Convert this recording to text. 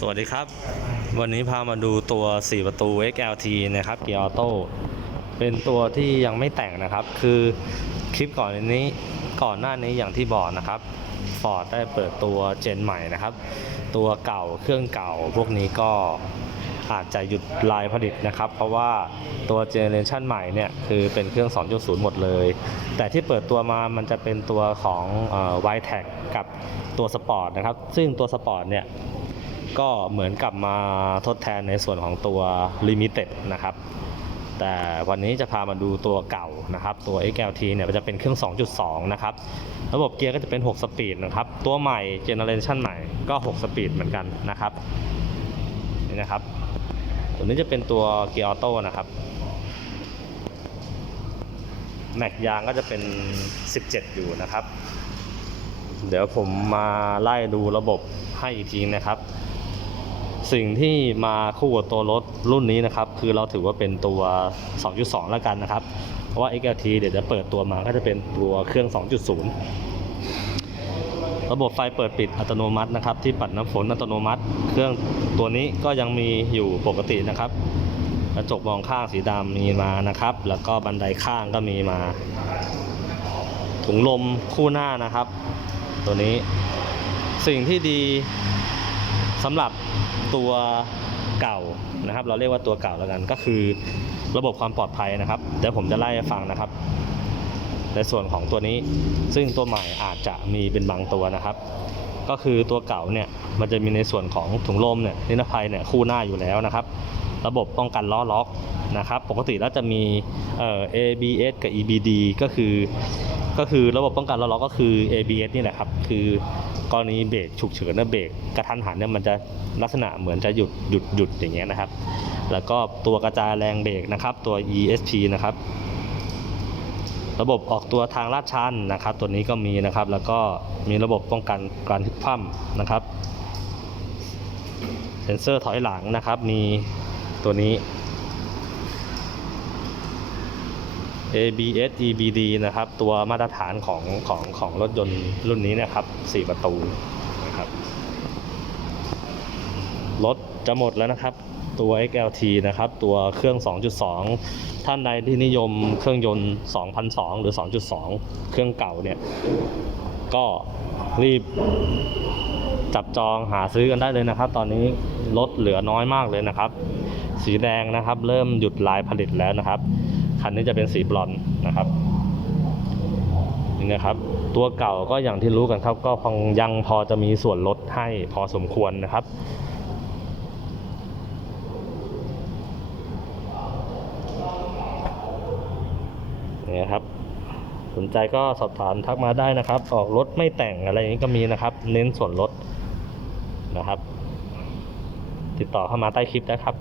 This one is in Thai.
สวัสดีครับ วันนี้พามาดูตัว 4 ประตู XLT นะครับเกียร์ออโต้เป็นตัวที่ยังไม่แต่งนะครับ คือคลิปก่อนนี้ก่อนหน้านี้อย่างที่บอกนะครับ Ford ได้เปิดตัวเจนใหม่นะครับ ตัวเก่าเครื่องเก่าพวกนี้ก็อาจจะหยุดลายผลิตนะครับ เพราะว่าตัวเจเนเรชันใหม่เนี่ยคือเป็นเครื่อง 2.0 หมดเลย แต่ที่เปิดตัวมามันจะเป็นตัวของไวแท็กกับตัวสปอร์ตนะครับ ซึ่งตัวสปอร์ตเนี่ย ก็เหมือนกลับมาทดแทนในส่วนของตัว Limited นะครับ แต่วันนี้จะพามาดูตัวเก่านะครับ ตัว XLT เนี่ยจะเป็นเครื่อง 2.2 นะครับ ระบบเกียร์ก็จะเป็น 6 สปีดนะครับ ตัวใหม่เจเนอเรชันใหม่ก็ 6 สปีดเหมือนกันนะครับ นี่นะครับ ตัวนี้จะเป็นตัวเกียร์ออโต้นะครับแม็กยางก็จะเป็น 17 อยู่นะครับ เดี๋ยวผมมาไล่ดูระบบให้อีกทีนะครับ สิ่งที่มาคู่กับตัวรถรุ่นนี้นะครับ คือเราถือว่าเป็นตัว 2.2 แล้วกันนะครับ เพราะว่า XLT เดี๋ยวจะเปิดตัวมาก็จะเป็นตัวเครื่อง 2.0 ระบบไฟเปิดปิดอัตโนมัตินะครับ ที่ปัดน้ำฝนอัตโนมัติ เครื่องตัวนี้ก็ยังมีอยู่ปกตินะครับกระจกมองข้างสีดำมีมานะครับ แล้วก็บันไดข้างก็มีมา ถุงลมคู่หน้านะครับ ตัวนี้สิ่งที่ดี สำหรับตัวเก่านะครับ เราเรียกว่าตัวเก่าแล้วกัน ก็คือระบบความปลอดภัยนะครับเดี๋ยวผมจะไล่ฟังนะครับ ในส่วนของตัวนี้ซึ่งตัวใหม่อาจจะมีเป็นบางตัวนะครับ ก็คือตัวเก่าเนี่ยมันจะมีในส่วนของถุงลมเนี่ยนิรภัยเนี่ยคู่หน้าอยู่แล้วนะครับ ระบบป้องกันล้อล็อกนะครับ ปกติแล้วจะมีเอ่อ ABS กับ EBD ก็คือ ก็คือระบบป้องกันล้อล็อกก็คือ ABS นี่แหละครับ คือกรณีเบรกฉุกเฉินนะเบรกกระทันหันเนี่ยมันจะลักษณะเหมือนจะหยุดหยุดหยุดอย่างเงี้ยนะครับ แล้วก็ตัวกระจายแรงเบรกนะครับ ตัว ESP นะครับ ระบบออกตัวทางลาดชันนะครับ ตัวนี้ก็มีนะครับ แล้วก็มีระบบป้องกันการพลิกคว่ำนะครับ เซ็นเซอร์ถอยหลังนะครับ มีตัวนี้ ABS EBD นะครับ ตัวมาตรฐานของของของรถยนต์รุ่นนี้นะครับ 4 ประตูนะครับรถจะหมดแล้วนะครับ ตัว XLT นะครับ ตัวเครื่อง 2.2 ท่านใดที่นิยมเครื่องยนต์2,002หรือ 2.2 เครื่องเก่าเนี่ย ก็รีบจับจองหาซื้อกันได้เลยนะครับ ตอนนี้รถเหลือน้อยมากเลยนะครับ สีแดงนะครับ เริ่มหยุดลายผลิตแล้วนะครับ คันนี้จะเป็นสีบลอนด์นะครับนี่นะครับ ตัวเก่าก็อย่างที่รู้กันครับ ก็พอยังพอจะมีส่วนลดให้พอสมควรนะครับนี่นะครับสนใจก็สอบถามทักมาได้นะครับ ออกรถไม่แต่งอะไรอย่างนี้ก็มีนะครับ เน้นส่วนลดนะครับ ติดต่อเข้ามาใต้คลิปนะครับ